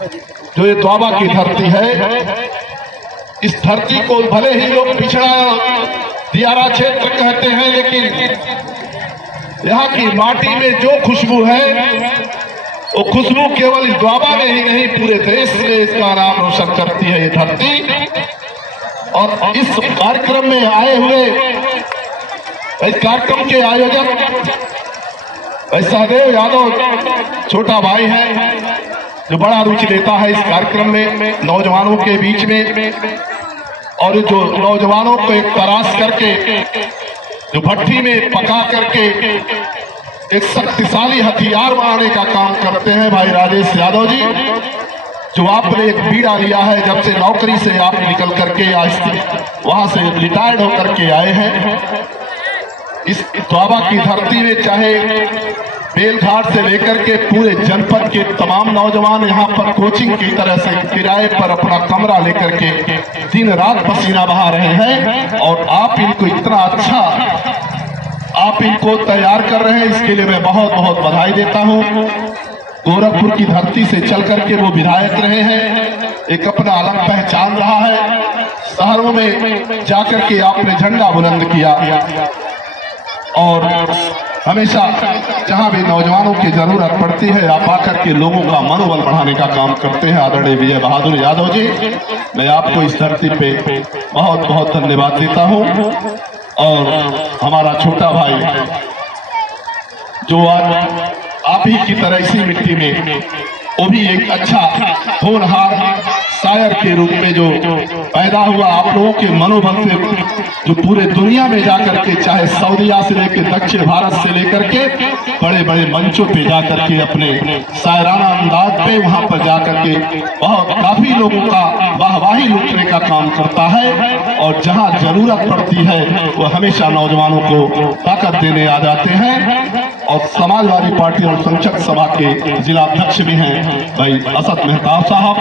जो ये द्वाबा की धरती है, इस धरती को भले ही लोग पिछड़ा दियारा क्षेत्र कहते हैं, लेकिन यहाँ की माटी में जो खुशबू है वो खुशबू केवल इस द्वाबा में ही नहीं, पूरे देश में इसका नाम रोशन करती है ये धरती। और इस कार्यक्रम में आए हुए, इस कार्यक्रम के आयोजक सहदेव यादव छोटा भाई है, जो बड़ा रुचि लेता है इस कार्यक्रम में नौजवानों के बीच में, और जो नौजवानों को एक तराश करके जो भट्टी में पका करके एक शक्तिशाली हथियार बनाने का काम करते हैं भाई राजेश यादव जी, जो आपने एक बीड़ा लिया है जब से नौकरी से आप निकल करके वहां से रिटायर्ड होकर के आए हैं। इस द्वाबा की धरती में चाहे बेलघाट से लेकर के पूरे जनपद के तमाम नौजवान यहाँ पर कोचिंग की तरह से किराए पर अपना कमरा लेकर के दिन रात पसीना बहा रहे हैं, और आप इनको इतना अच्छा आप इनको तैयार कर रहे हैं, इसके लिए मैं बहुत बहुत बधाई देता हूँ। गोरखपुर की धरती से चल करके वो विधायक रहे हैं, एक अपना अलग पहचान रहा है, शहरों में जाकर के आपने झंडा बुलंद किया, और हमेशा जहां भी नौजवानों की जरूरत पड़ती है आप आकर के लोगों का मनोबल बढ़ाने का काम करते हैं। आदरणीय विजय बहादुर यादव जी, मैं आपको इस धरती पे बहुत बहुत धन्यवाद देता हूं। और हमारा छोटा भाई जो आज आप ही की तरह इसी मिट्टी में, वो भी एक अच्छा होनहार शायर के रूप में जो पैदा हुआ, आप लोगों के मनोबल से जो पूरे दुनिया में जाकर के, चाहे सऊदीया से लेकर दक्षिण भारत से लेकर के बड़े बड़े मंचों पे जाकर के अपने शायराना अंदाज पे वहां पर जाकर के बहुत काफी लोगों का वाहवाही लूटने का काम करता है, और जहां जरूरत पड़ती है वो हमेशा नौजवानों को ताकत देने आ जाते हैं। और समाजवादी पार्टी और संसद सभा के जिला अध्यक्ष भी हैं भाई असद मेहताब साहब,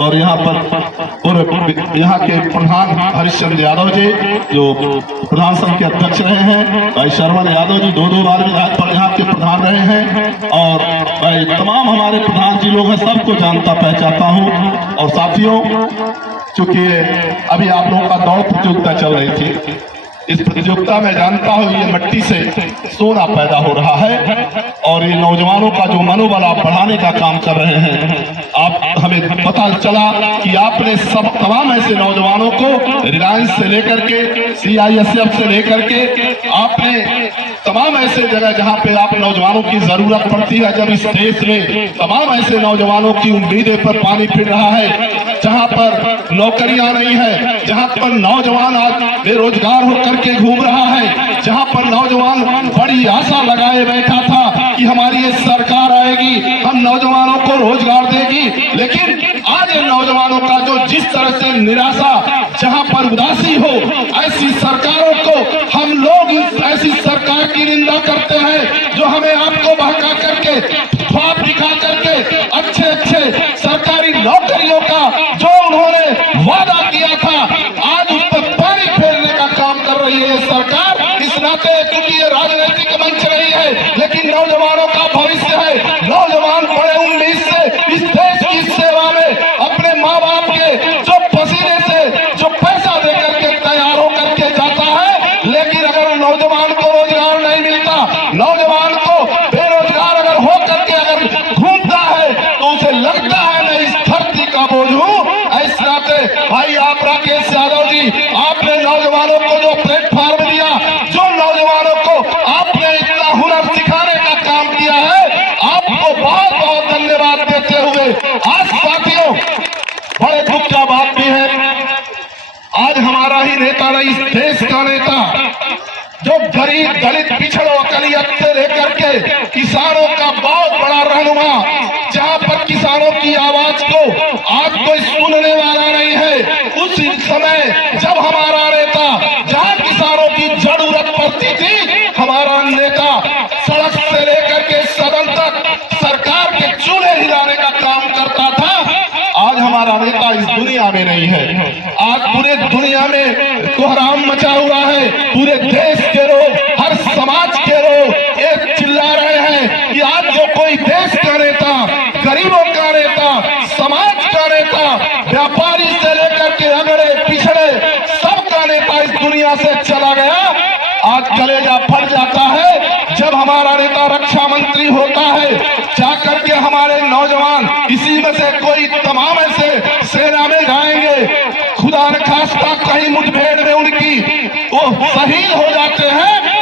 और यहाँ पर यहाँ के प्रधान हरिश्चंद्र यादव जी जो प्रधान संघ के अध्यक्ष रहे हैं, भाई शरवण यादव जी दो बार विधायक पर यहाँ के प्रधान रहे हैं, और भाई तमाम हमारे प्रधान जी लोग हैं, सबको जानता पहचानता हूँ। और साथियों, चूंकि अभी आप लोगों का दौड़ प्रतियोगिता चल रही थी, इस प्रतियोगिता में जानता हूँ ये मिट्टी से सोना पैदा हो रहा है, और ये नौजवानों का जो मनोबल आप बढ़ाने का काम कर रहे हैं। आप हमें पता चला कि आपने सब तमाम ऐसे नौजवानों को रिलायंस से लेकर के CISF से लेकर के आपने तमाम ऐसे जगह जहाँ पे आप नौजवानों की जरूरत पड़ती है, जब इस देश में तमाम ऐसे नौजवानों की उम्मीदें पर पानी फिर रहा है, जहाँ पर नौकरियां नहीं है, जहाँ पर नौजवान आज बेरोजगार होकर के घूम रहा है, जहाँ पर नौजवान बड़ी आशा लगाए बैठा था कि हमारी ये सरकार आएगी, हम नौजवानों को रोजगार देगी, लेकिन आज इन नौजवानों का जो जिस तरह से निराशा, जहाँ पर उदासी हो, ऐसी सरकारों को हम लोग ऐसी सरकार की निंदा करते हैं जो हमें आपको बहका करके, ख्वाब दिखा करके अच्छे अच्छे सरकारी नौकरियों का जो उन्होंने वादा किया था, आज उस पर पानी फेरने का काम कर रही है सरकार। इस नाते क्योंकि ये राजनीतिक मंच नहीं है, लेकिन नौजवानों का भविष्य है, नौजवान बड़े उम्मीद से इस देश की सेवा में अपने माँ बाप के जो पसीने से जो पैसा देकर के तैयार होकर के जाता है, लेकिन अगर नौजवान को रोजगार नहीं मिलता, नौजवान को बेरोजगार अगर होकर के अगर घूमता है तो उसे लगता है मैं इस धरती का बोझ हूँ। इस नाते भाई आप राकेश यादव जी, आपने नौजवानों को जो प्लेटफॉर्म दिया, जो नौजवानों को आपने इतना हुनर सिखाने का काम किया है, आपको बहुत बहुत धन्यवाद देते हुए आज साथियों बड़े दुख का बात भी है, आज हमारा ही नेता नहीं, इस देश का नेता जो गरीब दलित पिछड़ों अकलियत से लेकर के किसानों का बहुत बड़ा रहनुमा, जहां पर किसानों की आवाज को आज कोई सुनने वाला नहीं है, उस समय जब हमारा नेता जहां किसानों की जरूरत पड़ती थी, हमारा नेता सड़क से लेकर के सदन तक सरकार के चूल्हे हिलाने का काम करता था। आज हमारा नेता इस दुनिया में नहीं है, आज पूरे दुनिया में कोहराम मचा हुआ है, पूरे देश के लोग, हर समाज के लोग एक चिल्ला रहे हैं कि आज जो कोई देश का नेता, गरीबों का नेता, व्यापारी से लेकर के अगड़े पिछड़े सबका नेता इस दुनिया से चला गया। आज कलेजा फट जाता है जब हमारा नेता रक्षा मंत्री होता है, जाकर के हमारे नौजवान इसी में से कोई तमाम ऐसे सेना में जाएंगे, खुदा न खास्ता कहीं मुठभेड़ में उनकी वो शहीद हो जाते हैं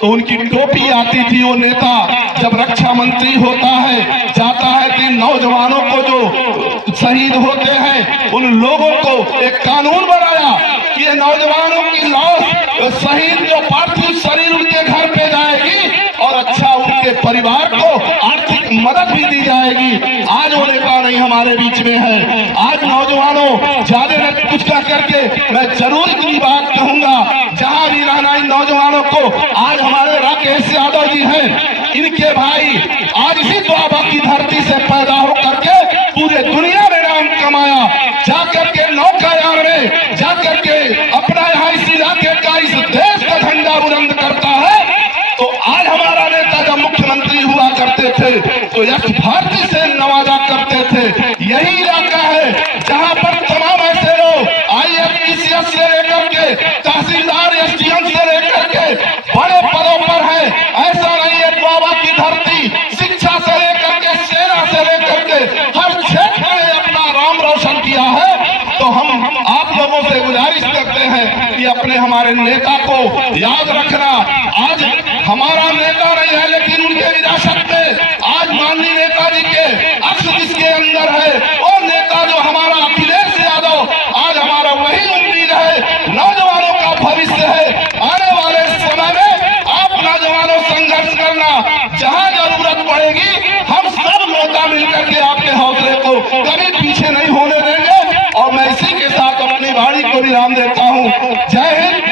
तो उनकी टोपी आती थी। वो नेता जब रक्षा मंत्री होता है, जाता है कि नौजवानों को जो शहीद होते हैं उन लोगों को एक कानून बनाया कि ये नौजवानों की लाश शहीद जो पार्थिव शरीर उनके घर पे जाएगी और अच्छा उनके परिवार को आर्थिक मदद भी दी जाएगी। आज वो नेता नहीं हमारे बीच में है। आज नौजवानों ज्यादा न कुछ कह करके मैं जरूर इतनी बात कहूंगा, जहां भी रहना इन नौजवानों को, आज हमारे राकेश यादव जी हैं, इनके भाई आज इसी द्वाबा की धरती से पैदा होकर के पूरे दुनिया में नाम कमाया, जाकर के नौकायान में जाकर के अपना यहाँ इस इलाके का इस देश का झंडा बुलंद करता है। तो आज हमारा नेता जब मुख्यमंत्री हुआ करते थे तो यश भारती से नवाजा करते थे। यही इलाका है जहां पर तमाम ऐसे लोग IAS से लेकर के तहसीलदार SDM से लेकर के बड़े पदों पर है। ऐसा नहीं है, द्वाबा की धरती शिक्षा से लेकर के सेना से लेकर के हर क्षेत्र में अपना नाम रोशन किया है। तो हम आप लोगों से गुजारिश करते हैं कि अपने हमारे नेता को याद रखना। आज हमारा नेता नहीं है लेकिन उनके विरासत में आज माननीय नेताजी के अक्ष जिसके अंदर है, वो नेता जो हमारा अखिलेश यादव, आज हमारा वही उम्मीद है, नौजवानों का भविष्य है। आने वाले समय में आप नौजवानों संघर्ष करना, जहां जरूरत पड़ेगी हम सब नेता मिलकर के आपके हौसले को कभी पीछे नहीं होने देंगे। और मैं इसी के साथ अपनी वाणी को विराम देता हूँ। जय हिंद।